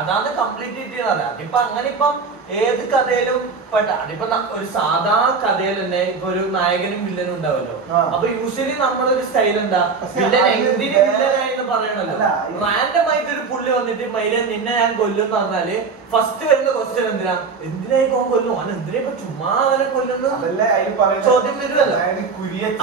അതാണ് കംപ്ലീറ്റ് ചെയ്യുന്നത്. അതിപ്പോ അങ്ങനെ ഇപ്പം ഏത് കഥയിലും പെട്ട അതിപ്പോ ഒരു സാധാ കഥയിൽ തന്നെ ഇപ്പൊ ഒരു നായകനും വില്ലനും ഉണ്ടാവല്ലോ. അപ്പൊ യൂഷ്വലി നമ്മളൊരു സ്റ്റൈൽ എന്താ വില്ലൻ എന്തിന് വില്ലനായെന്ന് പറയണല്ലോ. റാൻഡം ആയിട്ട് ഒരു പുള്ളി വന്നിട്ട് മൈരൻ നിന്നെ ഞാൻ കൊല്ലും എന്ന് പറഞ്ഞാല് ഫസ്റ്റ് വരുന്ന ക്വസ്റ്റ്യൻ എന്തിനായി പോകാൻ കൊല്ലും അവൻ എന്തിനാ ഇപ്പൊ ചുമ്മാ അവനെ കൊല്ലുന്നു ചോദ്യം വരുമല്ലോ.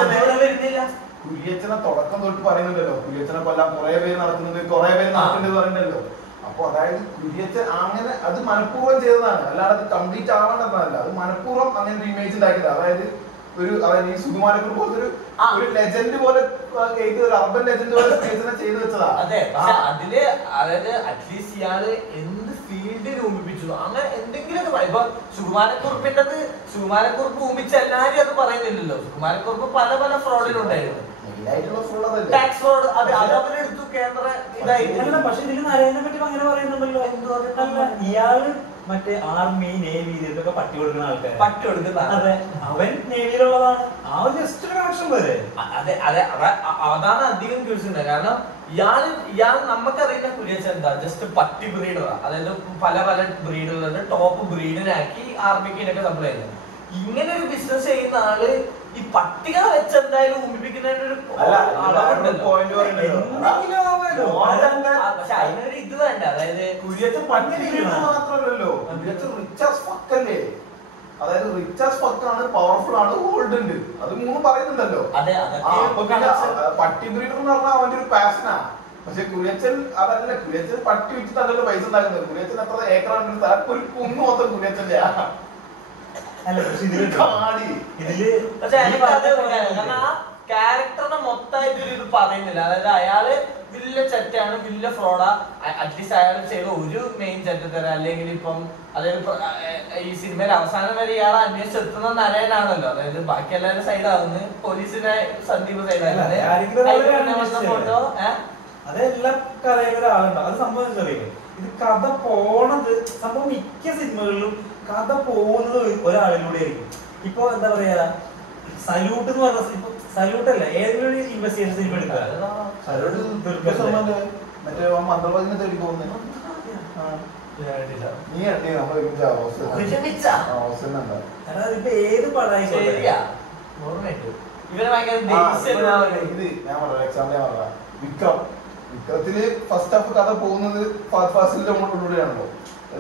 അതോടെ വരുന്നില്ല. കുര്യച്ചനെ തുടക്കം തൊട്ട് പറയുന്നുണ്ടല്ലോ, കുര്യച്ചനെ കൊല്ലാൻ കുറെ പേര് നടക്കുന്നുണ്ട്, കുറെ പേര് നടക്കുന്നുണ്ട് പറയുന്നുണ്ടല്ലോ. അപ്പൊ അതായത് കുര്യച്ചൻ അങ്ങനെ അത് മനഃപൂർവ്വം ചെയ്തതാണ്, അല്ലാതെ അത് കംപ്ലീറ്റ് ആവേണ്ടതല്ല. അത് മനഃപൂർവ്വം അങ്ങനെ ഒരു ഇമേജ് ഉണ്ടാക്കിയത്. അതായത് ഈ സുകുമാരക്കുറി പോലത്തെ ഒരു ലെജൻഡ് പോലെ ഒരു അർബൻ ലെജൻഡ് പോലെ കുര്യച്ചനെ ചെയ്തു വെച്ചതാ. അതെ, അതില് അതായത് അറ്റ്ലീസ്റ്റ് ഇയാള് എന്ത് ഫീൽഡിൽ ഊമിപ്പിച്ചു അങ്ങനെ എന്തെങ്കിലുമൊക്കെ പറയും. ഇപ്പൊ സുകുമാരക്കുറിപ്പ് ഊമിച്ച എല്ലാരും അത് പറയുന്നില്ലല്ലോ. സുകുമാരക്കുറിപ്പ് പല പല ഫ്രോഡിലുണ്ടായിരുന്നു. ടാക്സ് ഫ്രോഡ് അത് അവരെടുത്തു കേന്ദ്ര ഇതായിട്ട്. പക്ഷെ ഇതിൽ നരേന്ദ്രനെ പറ്റി അങ്ങനെ പറയുന്നുണ്ടല്ലോ. ഇയാള് മറ്റേ ആർമി നേവി ഇതൊക്കെ പട്ടി കൊടുക്കുന്ന ആൾക്കാർ പട്ടി കൊടുക്കുന്ന. അതെ, അവൻ നേവിയിലുള്ളതാണ്. ആ ഒരു ജസ്റ്റ് ഒരു കണക്ഷൻ പോലെ. അതെ അതാണ് അധികം ക്യൂസ്. കാരണം ഇയാൾ നമുക്കറിയുന്ന കുര്യച്ചൻ എന്താ ജസ്റ്റ് പട്ടി ബ്രീഡറാ. അതായത് പല പല ബ്രീഡുള്ളത് ടോപ്പ് ബ്രീഡിനാക്കി ആർമിക്കിനൊക്കെ സപ്ലൈ ചെയ്യുന്നത്. ഇങ്ങനെ ഒരു ബിസിനസ് ചെയ്യുന്ന ആള് ഈ പട്ടികളെ വെച്ച് എന്തായാലും ഊമിപ്പിക്കുന്നതിനൊരു പക്ഷെ അതിനൊരു ഇത് വേണ്ട. അതായത് കുര്യച്ചൻ പട്ടി മാത്രമല്ലല്ലോ, കുര്യച്ചൻ റിച്ച് ആസ് ഫക്ക് അല്ലേ. അതായത് റിച്ച് ആസ് ഫക്ക് ആണ്, പവർഫുൾ ആണ്, ഗോൾഡ് ഉണ്ട്. അത് മൂന്നും പറയുന്നുണ്ടല്ലോ. പട്ടി ബ്രീഡർ എന്ന് പറഞ്ഞാൽ അവന്റെ ഒരു പാഷനാ. പക്ഷെ കുര്യച്ചൻ അതല്ല, കുര്യച്ചൻ പട്ടി വെച്ചിട്ടല്ലല്ലോ പൈസ ഉണ്ടാക്കുന്നത്. കുര്യച്ചൻ എത്ര ഏക്കറാണ് ഒരു കുന്ന് മൊത്തം കുര്യച്ചന്റെ. ക്യാരക്ടറിനെ മൊത്തമായിട്ട് ഇത് പറയുന്നില്ല. അതായത് അയാള് വലിയ ചെറ്റാണ്, വലിയ ഫ്രോഡാ. അറ്റ്ലീസ്റ്റ് അയാൾ ചെയ്ത ഒരു മെയിൻ ചെറ്റ് തരാം. അല്ലെങ്കിൽ ഇപ്പം അതായത് ഈ സിനിമയിൽ അവസാനം വരെ ഇയാളെ അന്വേഷിച്ചെത്തുന്ന നരയനാണല്ലോ. അതായത് ബാക്കി എല്ലാവരും സൈഡാവുന്നു, പോലീസിനെ സന്ദീപ് സൈഡാകുന്നത്. ഫോട്ടോ അതെല്ലാം കഥയുടെ ആളുണ്ടോ അത് സംഭവിച്ചറിയില്ല. ഇത് കഥ പോണത് സംഭവം മിക്ക സിനിമകളിലും കഥ പോകുന്നത് ഒരാളിലൂടെ ആയിരിക്കും. ഇപ്പൊ എന്താ പറയാ, സല്യൂട്ട് എന്ന് പറഞ്ഞ ഇപ്പൊ സല്യൂട്ട് അല്ല ഏതെങ്കിലും ഒരു ഇൻവെസ്റ്റിഗേഷൻ സിനിമ എടുക്കുക. ഇപ്പൊ ഏത് പടായിക്കോട്ടെ വിക്രത്തില് ഫസ്റ്റ് ഹാഫ് കഥ പോകുന്നത് ഫഹദ് ഫാസിലിന്റെ മുന്നോട്ടിലൂടെയാണല്ലോ.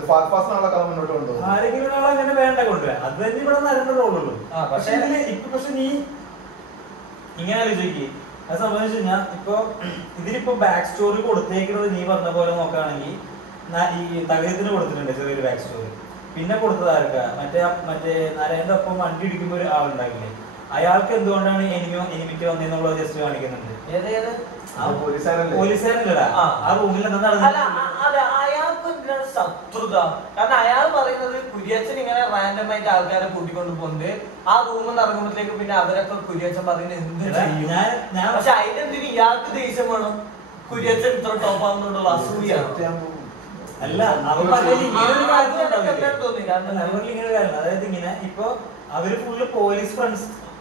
ഫഹദ് ഫാസിലുള്ള കഥ മുന്നോട്ട് കൊണ്ടുപോകും. ആരെങ്കിലും അങ്ങനെ വേണ്ട കൊണ്ടുവരാൻ അത് തന്നെ ഇവിടെ നരേന്ദ്ര റോളുള്ളൂ. പക്ഷെ നീ ഇങ്ങനെ ആലോചിക്ക്. അത് സംബന്ധിച്ച് ഞാൻ ഇപ്പൊ ഇതിലിപ്പോ ബാക്ക് സ്റ്റോറി കൊടുത്തേക്കുന്നത് നീ പറഞ്ഞ പോലെ നോക്കുകയാണെങ്കിൽ ഈ തകരത്തിന് കൊടുത്തിട്ടുണ്ട് ചെറിയൊരു ബാക്ക് സ്റ്റോറി. പിന്നെ കൊടുത്തത് ആർക്കാ, മറ്റേ നരേന്ദ്ര ഒപ്പം വണ്ടി ഇടിക്കുമ്പോ ഒരു ആളുണ്ടാകില്ലേ, അയാൾക്ക് എന്തുകൊണ്ടാണ് എനിമിക്ക് വന്നെന്നുള്ള ജസ്റ്റ് കാണിക്കുന്നുണ്ട്. പോലീസുകാരനല്ലടാ ആ റൂമിൽ എന്താ അയാൾക്ക് ശത്രുത. കാരണം അയാൾ പറയുന്നത് കുര്യച്ചൻ ഇങ്ങനെ റാൻഡം ആയിട്ട് ആൾക്കാരെ കൂട്ടിക്കൊണ്ട് പോകുന്നത് ആ റൂമിൽ നിന്ന് ഇറങ്ങുമ്പോഴത്തേക്ക് പിന്നെ അവരൊക്കെ കുര്യച്ചൻ പറയുന്നത് എന്ത് ചെയ്യും. പക്ഷെ അതിനെന്തിന് ഇയാൾക്ക് ദേഷ്യം വേണം? കുര്യച്ചൻ ഇത്ര ടോപ്പ് ആവുന്നതുകൊണ്ടുള്ള അസൂയാണ്. അല്ല അതായത് ഇങ്ങനെ ഇപ്പൊ അവര് ഫുള്ള്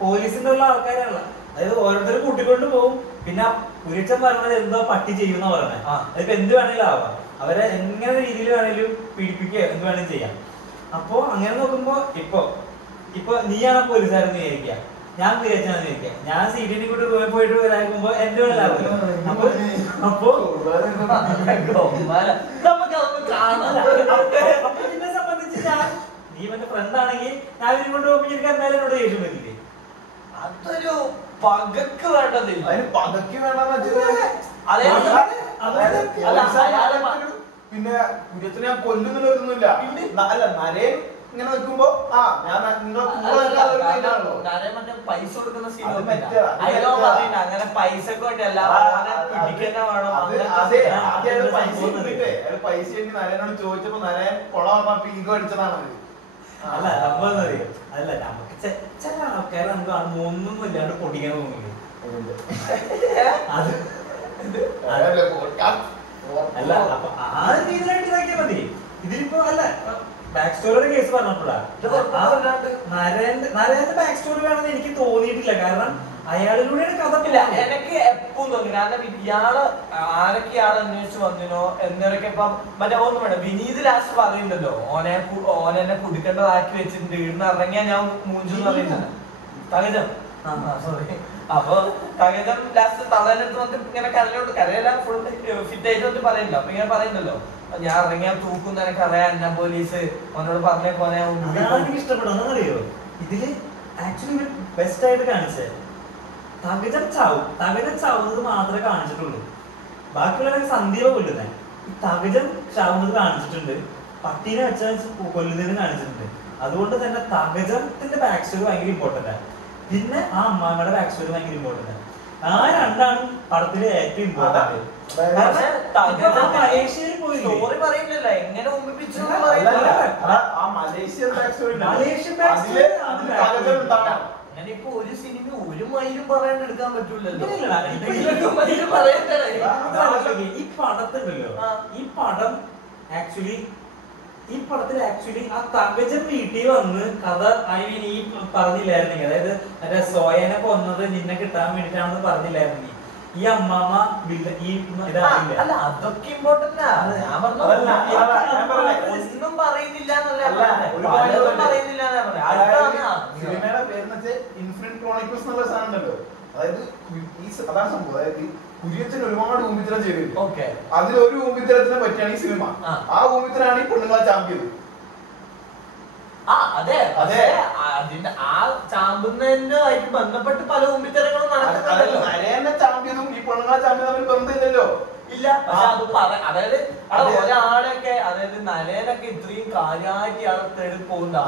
പോലീസിന്റെ ഉള്ള ആൾക്കാരാണല്ലോ. അതായത് ഓരോരുത്തരും കൂട്ടിക്കൊണ്ട് പോകും. പിന്നെ കുര്യച്ചൻ പറഞ്ഞത് എന്തോ പട്ടി ചെയ്യുന്ന പറയണേ. അതിപ്പോ എന്ത് വേണേലും ആവാം, അവരെ എങ്ങനെ രീതിയിൽ വേണേലും പീഡിപ്പിക്കുക, എന്ത് വേണേലും ചെയ്യാം. അപ്പൊ അങ്ങനെ നോക്കുമ്പോ ഇപ്പൊ നീയാണ് പോലീസുകാരെന്ന് വിചാരിക്കുക, ഞാൻ കുര്യച്ചനാന്ന് വിചാരിക്കുക. ഞാൻ സീറ്റിനെ കൂട്ടി പോയിട്ട് വരാകുമ്പോ എന്റെ വേണേലാവില്ല. അപ്പൊ എന്നെ സംബന്ധിച്ച് നീ എന്റെ ഫ്രണ്ട് ആണെങ്കിൽ ഞാൻ ഇവരും കൊണ്ട് പോകുമ്പോൾ എനിക്ക് എന്തായാലും എന്നോട് ദേഷ്യം പറ്റില്ലേ? അതൊരു പകക്ക് വേണ്ടതില്ല. പകക്ക് വേണ്ടെന്ന് പിന്നെ കുര്യത്തിനെ ഞാൻ കൊല്ലുന്നില്ല. അല്ല നരേൻ ഇങ്ങനെ നിൽക്കുമ്പോ പൈസ കൊടുക്കുന്ന സീൻ അങ്ങനെ പൈസക്ക് വേണ്ടിയല്ല, പൈസ നരേനോട് ചോദിച്ചപ്പോ നരേൻ കൊള പറഞ്ഞപ്പോ ഈഗോ അടിച്ചതാണ്. അല്ല സംഭവം അറിയാം. അല്ല നമുക്ക് ചില ആൾക്കാരെ നമുക്ക് കാണുമ്പോ ഒന്നും ഇല്ലാണ്ട് പൊട്ടിക്കാൻ തോന്നില്ല. അല്ല അപ്പൊ ആ രീതിയിലായിട്ട് ഇതാക്കിയാൽ മതി. ഇതിലിപ്പോ അല്ല ബാക്ക് സ്റ്റോറിയുടെ കേസ് പറഞ്ഞപ്പോഴാ നരേന്റെ ബാക്ക് സ്റ്റോറി വേണമെന്ന് എനിക്ക് തോന്നിയിട്ടില്ല. കാരണം അയാളിലൂടെയാണ് കഥ. എനിക്ക് എപ്പോഴും തോന്നി, കാരണം ഇയാള് ആരൊക്കെ ഇയാൾ അന്വേഷിച്ച് വന്നിനോ എന്നൊക്കെ ഇപ്പം മറ്റേ ഒന്നും വേണം. വിനീത് ലാസ്റ്റ് പറയുന്നുണ്ടല്ലോ, ഓനെ കുടിക്കേണ്ടതാക്കി വെച്ചിട്ടുണ്ട്, ഇന്ന് ഇറങ്ങിയാ ഞാൻ മൂഞ്ചെന്ന് പറയുന്നത് തകജം. സോറി. അപ്പൊ തകജം ലാസ്റ്റ് തളനെടുത്ത് വന്നിട്ട് ഇങ്ങനെ കരയെല്ലാം ഫുൾ ഫിറ്റ് ആയിട്ട് വന്നിട്ട് പറയുന്നില്ല. അപ്പൊ ഇങ്ങനെ പറയുന്നല്ലോ, ഞാൻ ഇറങ്ങിയാൽ തൂക്കുന്ന എനിക്ക് അറിയാം, എന്നെ പോലീസ് അവനോട് പറഞ്ഞ പോലെ. എനിക്ക് ഇഷ്ടപ്പെടുന്നറിയോ ഇതില് ആക്ച്വലി ബെസ്റ്റ് ആയിട്ട് കാണിച്ചത് തകജം ചാവുന്നത് മാത്രമേ കാണിച്ചിട്ടുള്ളൂ. ബാക്കിയുള്ളവരൊക്കെ സന്ദീപ കൊല്ലുന്നേ. ഈ തകജം ചാവുന്നത് കാണിച്ചിട്ടുണ്ട്, പട്ടീനെ വെച്ചാൽ കൊല്ലുന്നത് കാണിച്ചിട്ടുണ്ട്. അതുകൊണ്ട് തന്നെ തകജത്തിന്റെ ബാക്ക് സ്റ്റോറി ഭയങ്കര ഇമ്പോർട്ടന്റ് ആണ്. പിന്നെ ആ അമ്മാമ്മയുടെ ബാക്ക് സ്റ്റോറി ഭയങ്കര ഇമ്പോർട്ടന്റ് ആണ്. ആ രണ്ടാണ് പടത്തിലെ ഏറ്റവും ഇമ്പോർട്ടന്റ്. മലേഷ്യയിൽ പോയി സ്റ്റോറി പറയുന്നില്ല, എങ്ങനെ ഒമ്പിപ്പിച്ചു മലേഷ്യൻ ബാക്ക് സ്റ്റോറി. അങ്ങനെ ഇപ്പൊ ഒരു സിനിമ ഒരു മൈലും പറയാണ്ട് എടുക്കാൻ പറ്റൂലല്ലോ. ഈ പടത്തിലല്ലോ, ഈ പടം ആക്ച്വലി ഈ പടത്തിൽ ആക്ച്വലി ആ തകജൻ വീട്ടിൽ വന്ന് കഥ ഐ മീൻ ഈ പറഞ്ഞില്ലായിരുന്നെങ്കിൽ, അതായത് മറ്റേ സോയനെ കൊന്നത് നിന്നെ കിട്ടാൻ വേണ്ടിട്ടാണെന്ന് പറഞ്ഞില്ലായിരുന്നെങ്കിൽ ഈ അമ്മാമ്മ ഈ ഇതാകില്ല. അല്ല അതൊക്കെ ഇമ്പോർട്ടന്റ് ആണ്. ഞാൻ പറഞ്ഞു ഒന്നും പറയുന്നില്ല സിനിമയുടെ പേരെന്ന് ഇൻഫിനിറ്റ് ക്രോണിക്കിൾസ് എന്നുള്ള സാധനം ഉണ്ടല്ലോ. അതായത് അതാണ് സംഭവം. അതായത് കുര്യച്ചൻ ഒരുപാട് ഊമ്പിത്തരം ചെയ്തിട്ടുണ്ട്. അതിലൊരു ഊമ്പിത്തരത്തിനെ പറ്റിയാണ് ഈ സിനിമ. ആ ഊമ്പിത്തരാണ് ഈ പെണ്ണുങ്ങളെ ചാമ്പിയത്. അതെ അതെ, അതിന്റെ ആ ചാമ്പുന്നതിനായിട്ട് ബന്ധപ്പെട്ട് പല ഊമ്പിത്തരങ്ങളും നടക്കുന്നുണ്ടല്ലോ. നരേനെ ചാമ്പിയതും ഈ പെണ്ണുങ്ങളെ ചാമ്പിയതും തമ്മിൽ ബന്ധമില്ലല്ലോ. ഇല്ല, പക്ഷെ അത് അതായത് ഒരാളൊക്കെ, അതായത് നരേനൊക്കെ ഇത്രയും കാര്യമായിട്ട് ഇയാളെ പോകുന്നുണ്ട്.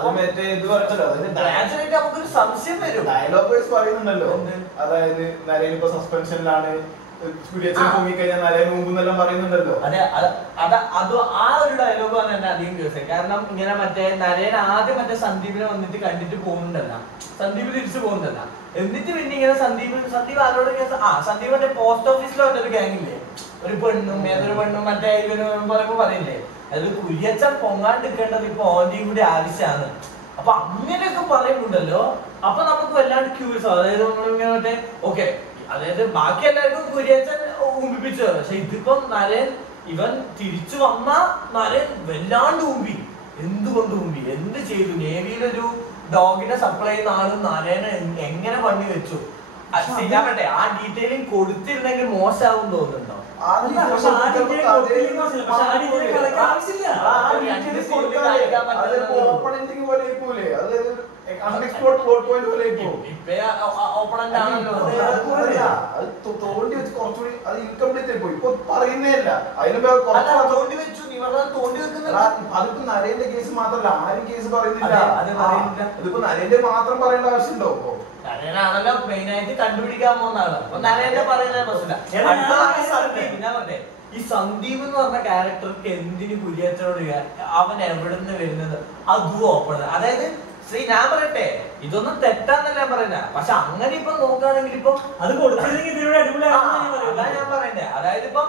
നമുക്കൊരു സംശയം വരും. ഡയലോഗ് വൈസ് പറയുന്നുണ്ടല്ലോ, അതായത് നരേൻ ഇപ്പൊ സസ്പെൻഷനിലാണ്, കഴിഞ്ഞാൽ നരേൻ മുമ്പെന്നെല്ലാം പറയുന്നുണ്ടല്ലോ. അതെ, അത് ആ ഒരു ഡയലോഗാണ് എന്നെ അധികം ദിവസം. കാരണം ഇങ്ങനെ മറ്റേ നരേൻ ആദ്യം മറ്റേ സന്ദീപിനെ വന്നിട്ട് കണ്ടിട്ട് പോകുന്നുണ്ടല്ല, സന്ദീപ് തിരിച്ചു പോകുന്നുണ്ടല്ല. എന്നിട്ട് പിന്നെ ഇങ്ങനെ സന്ദീപ് ആരോട് സന്ദീപ് മറ്റേ പോസ്റ്റ് ഓഫീസിൽ വന്നൊരു ഗ്യാങ്ങില്ലേ, ഒരു പെണ്ണും ഏതൊരു പെണ്ണും മറ്റേ പറയുമ്പോ പറയില്ലേ, അതായത് കുര്യച്ചൻ പൊങ്ങാണ്ടിരിക്കേണ്ടത് ഇപ്പൊ ഓന്റെയും കൂടി ആവശ്യമാണ്. അപ്പൊ അങ്ങനെയൊക്കെ പറയുന്നുണ്ടല്ലോ. അപ്പൊ നമുക്ക് വല്ലാണ്ട് ക്യൂരിയസ് ആവും. അതായത് നമ്മളിങ്ങനെ മറ്റേ ഓക്കെ, അതായത് ബാക്കി എല്ലാവർക്കും കുര്യച്ചൻ ഊമ്പിപ്പിച്ചു. പക്ഷെ ഇതിപ്പം നരേൻ ഇവൻ തിരിച്ചു വന്ന നരേൻ വല്ലാണ്ട് ഊമ്പി. എന്തുകൊണ്ട് ഊമ്പി, എന്ത് ചെയ്തു? നേവിയിലൊരു ഡോഗിനെ സപ്ലൈ ചെയ്യുന്ന ആള് നരേനെ എങ്ങനെ പണി വെച്ചു? ശരിയാവട്ടെ, ആ ഡീറ്റെയിലിംഗ് കൊടുത്തിരുന്നെങ്കിൽ മോശമാവും തോന്നുന്നുണ്ടോ? തോണ്ടി വെച്ച് കുറച്ചുകൂടി അത് ഇൻകംപ്ലീറ്റ് ആയി പോയി. ഇപ്പൊ പറയുന്നേല്ല, അതിന് തോണ്ടി വെച്ചു. നീ പറഞ്ഞത് തോണ്ടി വെക്കുന്നില്ല. അതിപ്പോ നരേന്റെ കേസ് മാത്രല്ല, ആരും കേസ് പറയുന്നില്ല. അതിപ്പോ നരേന്റെ മാത്രം പറയേണ്ട ആവശ്യമുണ്ടോ? ഇപ്പൊ നരേനാണല്ലോ മെയിൻ ആയിട്ട് കണ്ടുപിടിക്കാൻ പോകുന്ന ആള്. അപ്പൊ നരേന്റെ പറയുന്നത് പ്രശ്നമില്ല. ഞാൻ പറഞ്ഞേ, ഈ സന്ദീപ് എന്ന് പറഞ്ഞ ക്യാരക്ടർക്ക് എന്തിനു കുര്യച്ചനോട് അവൻ എവിടുന്ന് വരുന്നത് അതും ഓപ്പൺ. അതായത് ശ്രീ ഞാൻ പറയട്ടെ, ഇതൊന്നും തെറ്റാന്നല്ല ഞാൻ പറയുന്ന, പക്ഷെ അങ്ങനെ ഇപ്പൊ നോക്കുകയാണെങ്കിൽ ഇപ്പൊ അത് ഞാൻ പറയണ്ടേ. അതായത് ഇപ്പം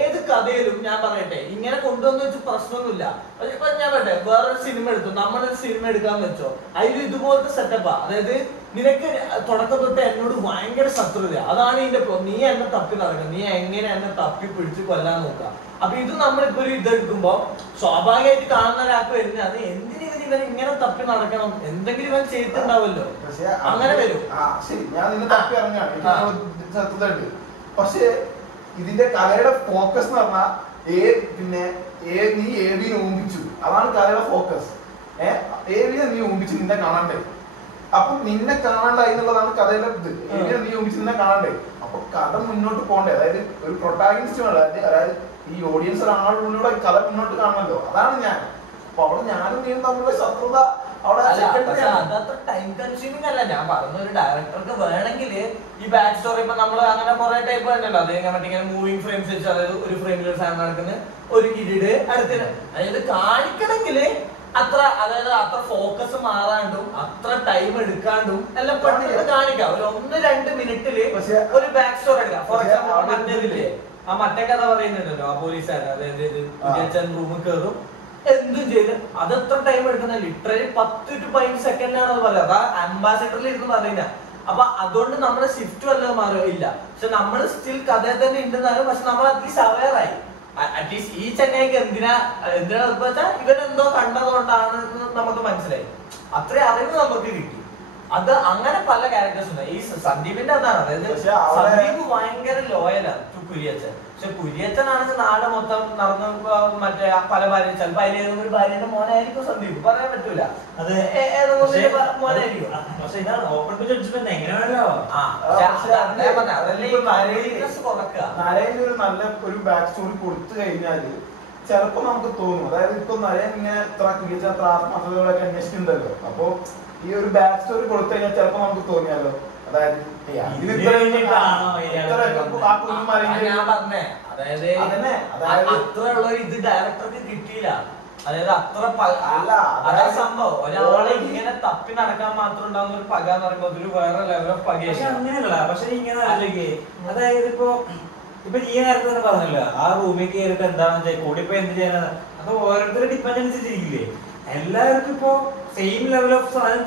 ഏത് കഥയിലും ഞാൻ പറയട്ടെ, ഇങ്ങനെ കൊണ്ടുവന്ന് വെച്ച് പ്രശ്നമൊന്നുമില്ല. ഇപ്പൊ ഞാൻ പറയട്ടെ, വേറൊരു സിനിമ എടുത്തു, നമ്മളൊരു സിനിമ എടുക്കാന്ന് വെച്ചോ, അതിൽ ഇതുപോലത്തെ സെറ്റപ്പാ. അതായത് നിനക്ക് തുടക്കം തൊട്ട് എന്നോട് ഭയങ്കര ശത്രുത, അതാണ് ഇതിന്റെ നീ എന്നെ തപ്പി നടക്കുക, നീ എങ്ങനെ എന്നെ തപ്പി പിടിച്ച് കൊല്ലാൻ നോക്കുക. അപ്പൊ ഇത് നമ്മളിപ്പോ ഒരു ഇതെടുക്കുമ്പോ സ്വാഭാവികമായിട്ട് കാണുന്ന ഒരാൾക്ക് വരുന്നത് എന്തിനു ഇവൻ ഇങ്ങനെ തപ്പി നടക്കണം, എന്തെങ്കിലും ഇവൻ ചെയ്തിട്ടുണ്ടാവുമല്ലോ, അങ്ങനെ വരും. ശരി, ഞാൻ നിന്നെ തപ്പി ഇറങ്ങാണ്. പക്ഷെ ഇതിന്റെ കലയുടെ ഫോക്കസ് എന്ന് പറഞ്ഞാൽ നീ എ ബിനെ ഊമ്പിച്ചു, അതാണ് കലയുടെ ഫോക്കസ്. എ ബിനെ നീ ഊമ്പിച്ചു, നിന്നെ കാണണ്ടേ. അപ്പൊ നിന്നെ കാണണ്ടായി എന്നുള്ളതാണ് കഥയുടെ ഇത്. എ ബിനെ നീ ഊമ്പിച്ച് നിന്നെ കാണണ്ടേ. അപ്പൊ കഥ മുന്നോട്ട് പോകണ്ടേ. അതായത് ഒരു പ്രൊട്ടാഗണിസ്റ്റ് വേണ്ട, അതായത് ഈ ഓഡിയൻസ് ഒരാളുടെ കഥ മുന്നോട്ട് കാണണമല്ലോ. അതാണ് ഞാൻ. അപ്പൊ അവിടെ ഞാനും നീയും തമ്മിലുള്ള ശത്രുത അതത്ര ടൈം കൺസ്യൂമിംഗ് അല്ല. ഞാൻ പറഞ്ഞ ഒരു ഡയറക്ടർക്ക് വേണമെങ്കിൽ ഈ ബാക്ക് സ്റ്റോറി ഇപ്പൊ നമ്മള് അങ്ങനെ കുറെ ടൈപ്പ് തന്നെയല്ലോ. അത് മറ്റിങ്ങനെ മൂവിങ് ഫ്രെയിംസ് വെച്ച്, അതായത് ഒരു ഫ്രെയിമിൽ ഒരു സാധനം നടക്കുന്നത്, ഒരു കിരീട് അടുത്തിന്, അതായത് കാണിക്കണമെങ്കിൽ അത്ര, അതായത് അത്ര ഫോക്കസ് മാറാണ്ടും അത്ര ടൈം എടുക്കാണ്ടും എല്ലാം പെട്ടെന്ന് കാണിക്കാം. ഒരു 1-2 മിനിറ്റില് ഒരു ബാക്ക് സ്റ്റോറി എടുക്കാം. ഫോർ എക്സാമ്പിൾ മറ്റേതില്ലേ, ആ മറ്റേ കഥ പറയുന്നുണ്ടല്ലോ, ആ പോലീസുകാരൻ, അതായത് റൂമിൽ കയറും എന്തും ചെയ്ത്, അതെത്ര ടൈം എടുക്കുന്ന ലിറ്ററലി 10 to 15 സെക്കൻഡിലാണ് അത് പറയുക. അതാ അംബാസിഡറിൽ ഇരുന്ന് പറയുന്ന അപ്പൊ അതുകൊണ്ട് നമ്മളെ ഷിഫ്റ്റ് വല്ലതും മാറോ ഇല്ല. പക്ഷെ നമ്മൾ സ്റ്റിൽ കഥയിൽ തന്നെ ഉണ്ടെന്നാലും പക്ഷെ നമ്മൾ അറ്റ്ലീസ്റ്റ് അവെയറായി. അറ്റ്ലീസ്റ്റ് ഈ ചെന്നൈക്ക് എന്തിനാ വെച്ചാൽ ഇവരെന്തോ കണ്ടതുകൊണ്ടാണ് നമുക്ക് മനസ്സിലായി. അത്രയും അറിവ് നമുക്ക് കിട്ടി. അത് അങ്ങനെ പല ക്യാരക്ടേഴ്സ് ഉണ്ട്. ഈ സന്ദീപിന്റെ അതാണ്, അതായത് സന്ദീപ് ഭയങ്കര ലോയലാണ് ടു കുര്യച്ചൻ. പക്ഷെ കുര്യച്ചനാണെങ്കിൽ നാട് മൊത്തം നടന്ന് മറ്റേ പല ഭാര്യ, ചിലപ്പോ അതിൽ ഏതെങ്കിലും ഒരു ഭാര്യന്റെ മോനായിരിക്കും സന്ദീപ്, പറയാൻ പറ്റൂല. അത് ഏതെങ്കിലും മോനായിരിക്കും. പക്ഷെ ഇതാണ് ഓപ്പൺ ടു ജഡ്ജ്മെന്റ്, എങ്ങനെയാണല്ലോ നരേന്റെ ഒരു നല്ല ഒരു ബാക്ക് സ്റ്റോറി കൊടുത്തു കഴിഞ്ഞാല് ചിലപ്പോ നമുക്ക് തോന്നും, അതായത് ഇപ്പൊ നരേൻ ഇങ്ങനെ ഇത്ര കുര്യച്ചൻ അത്ര ആത്മാർത്ഥതകളൊക്കെ അന്വേഷിക്കുന്നുണ്ടല്ലോ. അപ്പൊ ഈ ഒരു ബാക്ക് സ്റ്റോറി കൊടുത്തു കഴിഞ്ഞാൽ ചിലപ്പോ നമുക്ക് തോന്നിയാലോ, അതായത് അത്രയുള്ള ഇത് ഡയറക്ടർക്ക് കിട്ടിയില്ല. അതായത് അതാ സംഭവം. ഒരാളെ ഇങ്ങനെ തപ്പി നടക്കാൻ മാത്രം ഉണ്ടാകുന്ന ഒരു പക എന്ന് പറയുമ്പോൾ അതൊരു വേറെ ലെവൽ ഓഫ് പകയാണ്. അങ്ങനെയല്ല. പക്ഷെ ഇങ്ങനെ അതായത് ഇപ്പൊ ഈ നേരത്തെ തന്നെ പറഞ്ഞല്ലോ, ആ റൂമിൽ കയറിയിട്ട് എന്താണെന്ന് വെച്ചാൽ കൂടിപ്പോ എന്ത് ചെയ്യാനാണ്, അപ്പൊ ഓരോരുത്തരുടെ ഡിപ്പെൻഡൻസി ചെയ്യില്ലേ. എല്ലാവർക്കും ഇപ്പൊ സെയിം ലെവൽ ഓഫ് സാധനം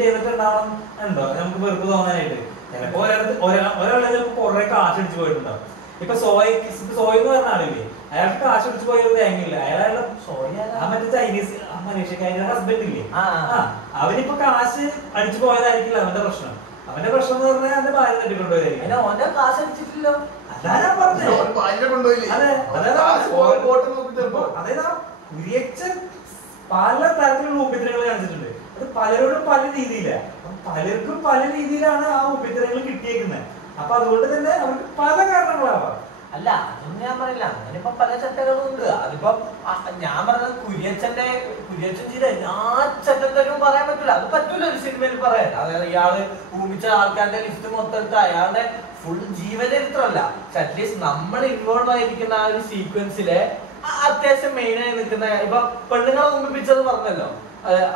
ചെയ്തിട്ടുണ്ടാവണം ഉണ്ടോ നമുക്ക് വെറുപ്പ് തോന്നാനായിട്ട്. ചിലപ്പോ ഒരാളെ ചിലപ്പോ കുറെ കാശ് അടിച്ചു പോയിട്ടുണ്ടാവും. ഇപ്പൊ സോയ് എന്ന് പറഞ്ഞ ആളില്ലേ, അയാൾക്ക് കാശ് അടിച്ചു പോയത് തേങ്ങില്ല. അയാളുടെ മറ്റേ ചൈനീസ് മനുഷ്യക്കാരുടെ ഹസ്ബൻഡ് ഇല്ലേ, അവനിപ്പോ കാശ് അടിച്ചു പോയതായിരിക്കില്ല അവന്റെ പ്രശ്നം. അവന്റെ പ്രശ്നം എന്ന് പറഞ്ഞാൽ അവന്റെ ഭാര്യ തട്ടിക്കൊണ്ടുപോയതായിരിക്കും. കാശ് അടിച്ചിട്ടില്ലോ, അതാ ഞാൻ പറഞ്ഞത്. അതായത് കുര്യച്ചൻ പല തരത്തിലുള്ള ഉപദ്രവങ്ങൾ കാണിച്ചിട്ടുണ്ട്. അത് പലരോടും പല രീതിയിലാണ്, പലർക്കും പല രീതിയിലാണ് ആ ഉപദ്രവങ്ങൾ കിട്ടിയേക്കുന്നത്. അപ്പൊ അതുകൊണ്ട് തന്നെ അവർക്ക് പല കാരണങ്ങളാവാം. അല്ല അതൊന്നും ഞാൻ പറയില്ല, അങ്ങനെ ഇപ്പൊ പല ചട്ടകളും ഉണ്ട്. അതിപ്പോ ഞാൻ പറഞ്ഞത് കുര്യച്ചൻ ചെയ്ത എല്ലാ ചട്ടത്തരും പറയാൻ പറ്റൂല. അത് പറ്റൂല ഒരു സിനിമയിൽ പറയാൻ. അതായത് ഇയാള് ഭൂമിച്ച ആൾക്കാരുടെ ലിസ്റ്റ് മൊത്തം എടുത്ത് അയാളുടെ ഫുൾ ജീവചരിത്രമല്ല, പക്ഷെ അറ്റ്ലീസ്റ്റ് നമ്മൾ ഇൻവോൾവ് ആയിരിക്കുന്ന ആ ഒരു സീക്വൻസിലെ അത്യാവശ്യം മെയിനായി നിൽക്കുന്ന ഇപ്പൊ പെണ്ണുങ്ങളെ മുമ്പിപ്പിച്ചത് പറഞ്ഞല്ലോ.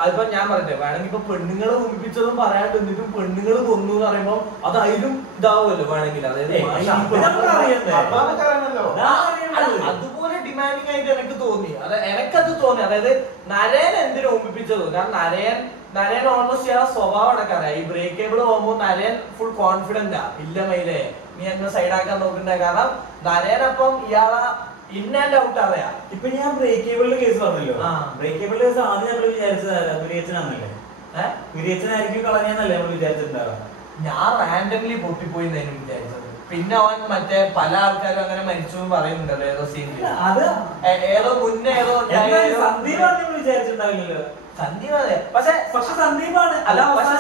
അതിപ്പോ ഞാൻ പറയട്ടെ, വേണമെങ്കിൽ ഇപ്പൊ പെണ്ണുങ്ങളെ മുമ്പിപ്പിച്ചതും പറയാണ്ട് എന്നിട്ടും പെണ്ണുങ്ങൾ കൊന്നു എന്ന് പറയുമ്പോ അത് അതിലും ഇതാവുമല്ലോ വേണമെങ്കിൽ. അതായത് അതുപോലെ ഡിമാൻഡിങ് ആയിട്ട് എനിക്ക് തോന്നി. എനിക്കത് തോന്നി. അതായത് നരേൻ എന്തിനു മുമ്പിപ്പിച്ചത്, കാരണം നരേൻ ഓൾമോസ്റ്റ് ഇയാളെ സ്വഭാവം അടക്കാറായി. ഈ ബ്രേക്കേബിൾ പോകുമ്പോ നരേൻ ഫുൾ കോൺഫിഡന്റാ, ഇല്ല മയിലേ നീ എന്നെ സൈഡാക്കാൻ നോക്കണ്ടേ. കാരണം നരേനപ്പം ഇയാളെ ഇൻ ആൻഡ് ഔട്ട് അറിയാം. ഇപ്പൊ ഞാൻ ബ്രേക്കേബിളിന്റെ കേസ് പറഞ്ഞല്ലോ, ബ്രേക്കേബിളിന്റെ കേസ് ആദ്യം നമ്മൾ വിചാരിച്ചതല്ല കുര്യച്ചനാണല്ലേ, കുര്യച്ചനായിരിക്കും കളഞ്ഞെന്നല്ലേ നമ്മൾ വിചാരിച്ചിട്ടുണ്ടാവുക. ഞാൻ റാൻഡംലി പൊട്ടിപ്പോയി എന്നായിരുന്നു വിചാരിച്ചത്. പിന്നെ അവൻ മറ്റേ പല ആൾക്കാരും അങ്ങനെ മരിച്ചു എന്ന് പറയുന്നുണ്ടല്ലോ ഏതോ സീനിൽ. അത് ഏതോ മുന്നേ ഏതോ സന്ദീപാണ് വിചാരിച്ചിട്ടുണ്ടാവില്ലല്ലോ. സന്ദീപ് അതെ, പക്ഷെ സന്ദീപാണ്. അല്ല പക്ഷെ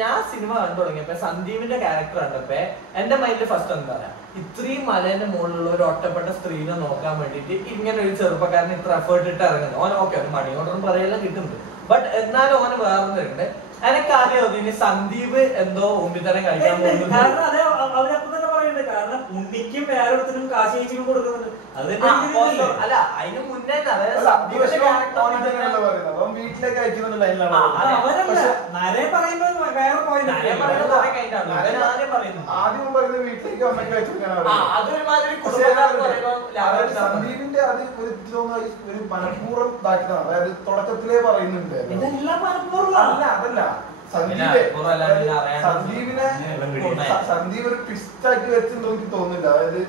ഞാൻ സിനിമ കണ്ടു തുടങ്ങിയപ്പോ സന്ദീപിന്റെ ക്യാരക്ടർ കണ്ടപ്പോ എന്റെ മൈൻഡിൽ ഫസ്റ്റ് എന്താ പറയാ, ഇത്രയും മലേന്റെ മുകളിലുള്ള ഒരു ഒറ്റപ്പെട്ട സ്ത്രീനെ നോക്കാൻ വേണ്ടിട്ട് ഇങ്ങനെ ഒരു ചെറുപ്പക്കാരന് ഇത്ര എഫേർട്ട് ഇട്ട് ഇറങ്ങുന്നത്. ഓൻ ഓക്കെ ഒരു മണി ഓർഡറും പറയെല്ലാം കിട്ടുന്നുണ്ട്, ബട്ട് എന്നാലും ഓന് വേറൊന്നുണ്ട്. എനിക്ക് ആദ്യം ഇനി സന്ദീപ് എന്തോ ഉമ്പിത്തരം കഴിക്കാൻ പോകുന്നു. കാരണം ഉണ്ണിക്കും വേറൊരുത്തരും കാശ് ചേച്ചിക്കും കൊടുക്കുന്നുണ്ട്. അല്ല അതിന് മുന്നേ വീട്ടിലേക്ക് അയക്കുന്നുണ്ട് ലൈനിലാണ്. ആദ്യം പറയുന്നത് വീട്ടിലേക്ക് അമ്മയ്ക്ക് അയച്ചു. സന്ദീപിന്റെ അത് ഒരു മനഃപൂർവ്വം ഇതാക്കിയതാണ്. അതായത് തുടക്കത്തിലേ പറയുന്നുണ്ട്. അല്ല അതല്ല, സന്ദീപ് ഒരു ട്വിസ്റ്റാക്കി വെച്ചെന്ന് എനിക്ക് തോന്നുന്നില്ല. അതായത്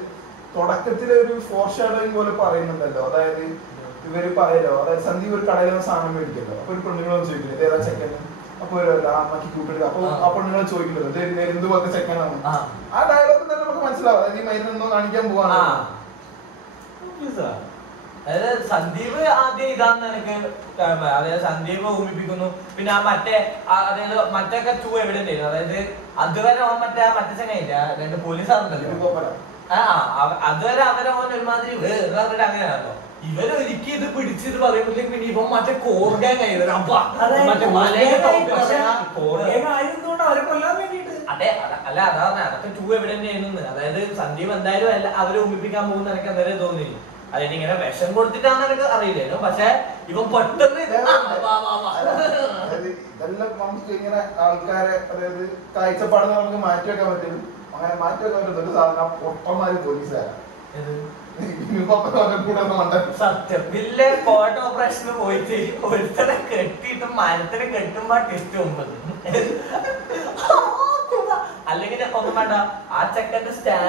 തുടക്കത്തിലെ ഒരു ഫോർ ഷാഡോയിങ് പോലെ പറയുന്നുണ്ടല്ലോ. അതായത് ഇവര് പറയല്ലോ, അതായത് സന്ദീപ് ഒരു കടയിൽ സാധനം മേടിക്കല്ലോ, അപ്പൊ ഒരു പെണ്ണുങ്ങളൊന്നും ചോദിക്കില്ല ഇതേതാ ചെക്കൻ, അപ്പൊ അമ്മക്ക് കൂട്ടിട്ട് അപ്പൊ ആ പെണ്ണുങ്ങൾ ചോദിക്കില്ലല്ലോ ഇത് എന്ത് പോലത്തെ ചെക്കനാണ്. ആ ഡയലോഗ് തന്നെ നമുക്ക് മനസ്സിലാവും, അതായത് ഈ മരുന്നെന്തോ കാണിക്കാൻ പോവാണ്. അതായത് സന്ദീപ് ആദ്യം ഇതാന്ന് എനിക്ക്, അതായത് സന്ദീപ് ഊമിപ്പിക്കുന്നു. പിന്നെ ആ മറ്റേ അതായത് മറ്റൊക്കെ ടൂ എവിഡന്റ് ആയിരുന്നു. അതായത് അതുവരെ ഓൻ മറ്റേ ചങ്ങയില്ല രണ്ട് പോലീസാറുണ്ടല്ലോ, അതുവരെ അവരെ ഓൻ ഒരുമാതിരി വേറെ അങ്ങനെയാണല്ലോ. ഇവരൊരിക്കലും ഇത് പിടിച്ചിത് പറയുമ്പോഴത്തേക്ക് പിന്നെ ഇവൻ മറ്റേ കോർഗാങ് ആയത് അതെ. അല്ല അതാണ് അതൊക്കെ ടൂ എവിഡന്റ് ചെയ്യുന്നത്. അതായത് സന്ദീപ് എന്തായാലും അവരെ ഊമിപ്പിക്കാൻ പോകുന്ന എനിക്ക് അന്നേരം തോന്നില്ല. അതായത് ഇങ്ങനെ വിഷം കൊടുത്തിട്ടാന്ന് എനിക്ക് അറിയില്ലല്ലോ, പക്ഷെ ഇവൻ പെട്ടെന്ന് ഇതെല്ലാം നമുക്ക് ഇങ്ങനെ ആൾക്കാരെ അതായത് കാഴ്ചപ്പാട് നമുക്ക് മാറ്റിവെക്കാൻ പറ്റും. അങ്ങനെ മാറ്റിവെക്കാൻ പറ്റുന്ന ഒരു സാധനം പൊട്ടന്മാര് പോലീസുകാരാണ്. സത്യം വില്ല കോട്ട ഓപ്പറേഷന് പോയിട്ട് ഒരുത്തനെ കെട്ടിയിട്ട് മരത്തിനെ കെട്ടുമ്പോ ടെസ്റ്റ് 9 അല്ലെങ്കിൽ ഒന്നും വേണ്ട ആ ചെക്കന്റെ സ്റ്റാൻഡ്